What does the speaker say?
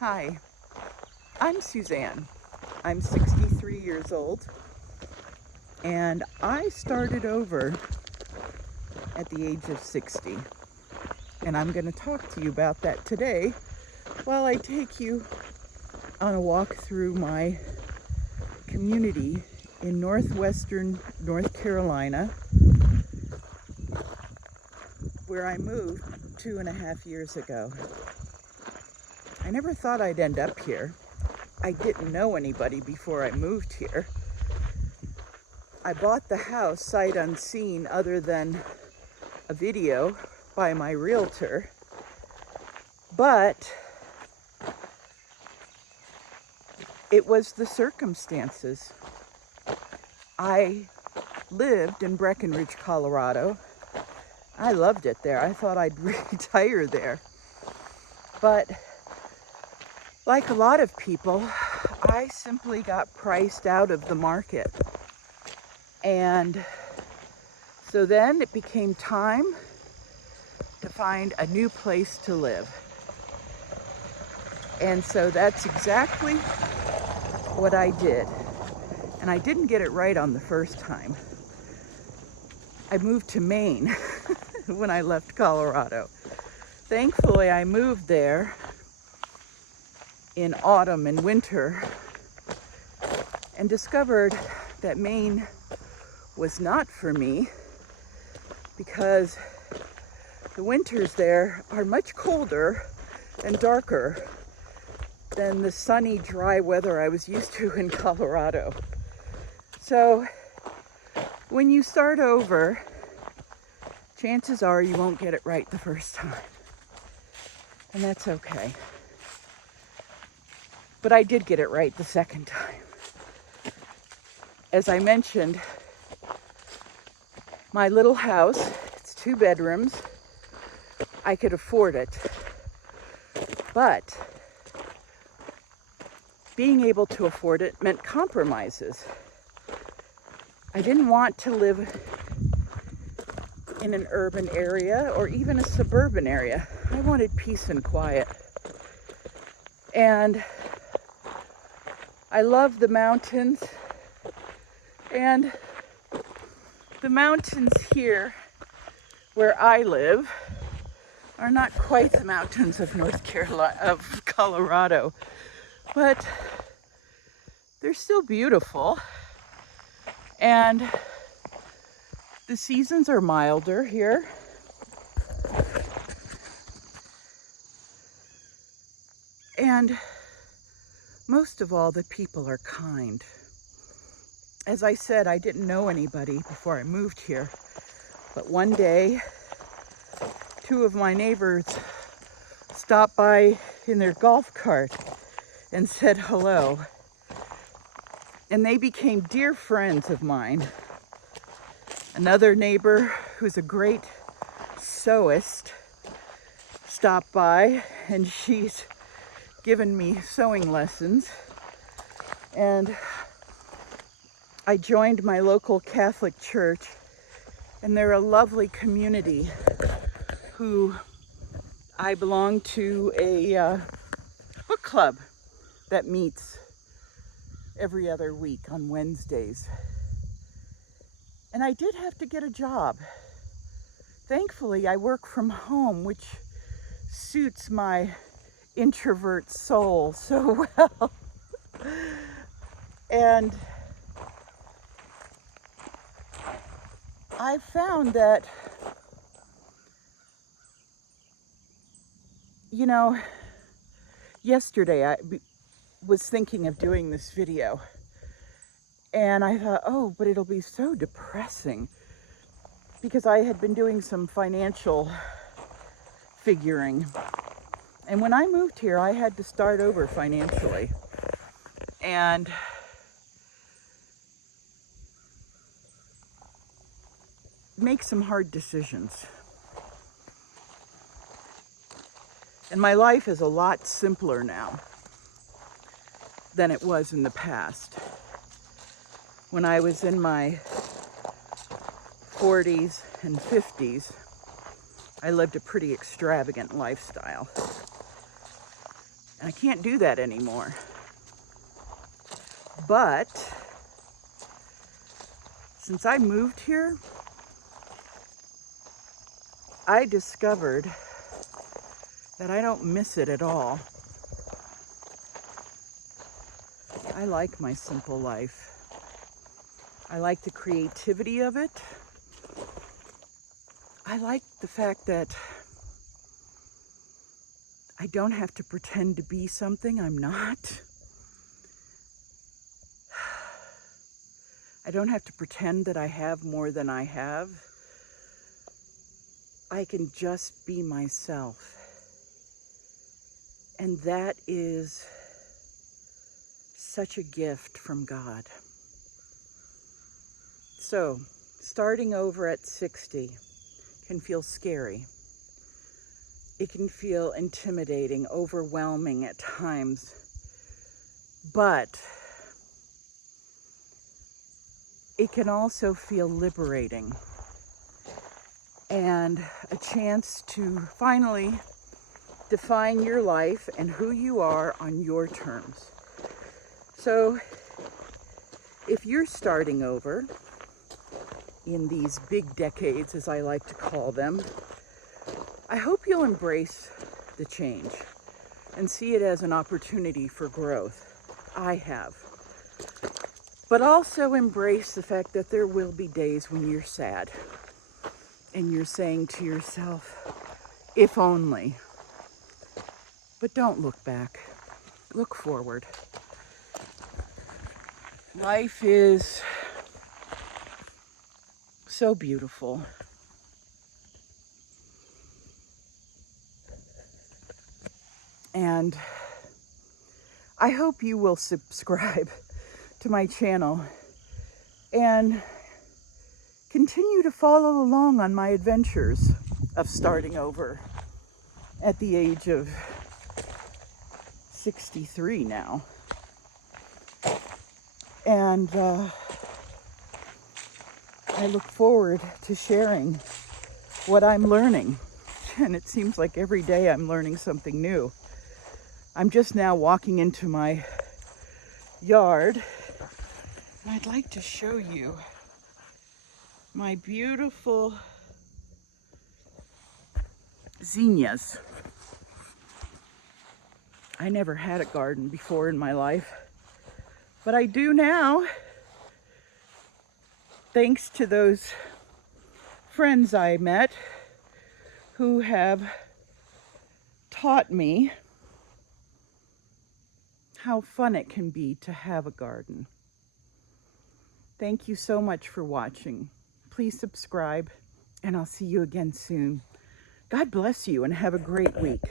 Hi, I'm Suzanne. I'm 63 years old, and I started over at the age of 60. And I'm going to talk to you about that today while I take you on a walk through my community in northwestern North Carolina, where I moved 2.5 years ago. I never thought I'd end up here. I didn't know anybody before I moved here. I bought the house sight unseen, other than a video by my realtor, but it was the circumstances. I lived in Breckenridge, Colorado. I loved it there. I thought I'd retire there. But like a lot of people, I simply got priced out of the market. And so then it became time to find a new place to live. And so that's exactly what I did. And I didn't get it right on the first time. I moved to Maine when I left Colorado. Thankfully, I moved there in autumn and winter and discovered that Maine was not for me, because the winters there are much colder and darker than the sunny, dry weather I was used to in Colorado. So when you start over, chances are you won't get it right the first time. And that's okay. But I did get it right the second time. As I mentioned, my little house, it's 2 bedrooms. I could afford it. But being able to afford it meant compromises. I didn't want to live in an urban area or even a suburban area. I wanted peace and quiet. And I love the mountains. And the mountains here where I live are not quite the mountains of Colorado, but they're still beautiful. And the seasons are milder here. And most of all, the people are kind. As I said, I didn't know anybody before I moved here. But one day, 2 of my neighbors stopped by in their golf cart and said hello. And they became dear friends of mine. Another neighbor, who's a great sewist, stopped by, and she's given me sewing lessons. And I joined my local Catholic church, and they're a lovely community who I belong to a book club that meets every other week on Wednesdays. And I did have to get a job. Thankfully, I work from home, which suits my introvert soul so well. And I found that, yesterday I was thinking of doing this video, and I thought, oh, but it'll be so depressing, because I had been doing some financial figuring. And when I moved here, I had to start over financially. And make some hard decisions. And my life is a lot simpler now than it was in the past. When I was in my 40s and 50s, I lived a pretty extravagant lifestyle. And I can't do that anymore. But since I moved here, I discovered that I don't miss it at all. I like my simple life. I like the creativity of it. I like the fact that I don't have to pretend to be something I'm not. I don't have to pretend that I have more than I have. I can just be myself. And that is such a gift from God. So, starting over at 60 can feel scary. It can feel intimidating, overwhelming at times. But it can also feel liberating and a chance to finally define your life and who you are on your terms. So if you're starting over in these big decades, as I like to call them, I hope you'll embrace the change and see it as an opportunity for growth. I have. But also embrace the fact that there will be days when you're sad and you're saying to yourself, if only. But don't look back. Look forward. Life is so beautiful. And I hope you will subscribe to my channel and continue to follow along on my adventures of starting over at the age of 63 now. And I look forward to sharing what I'm learning. And it seems like every day I'm learning something new. I'm just now walking into my yard, and I'd like to show you my beautiful zinnias. I never had a garden before in my life, but I do now, thanks to those friends I met who have taught me how fun it can be to have a garden. Thank you so much for watching. Please subscribe, and I'll see you again soon. God bless you and have a great week.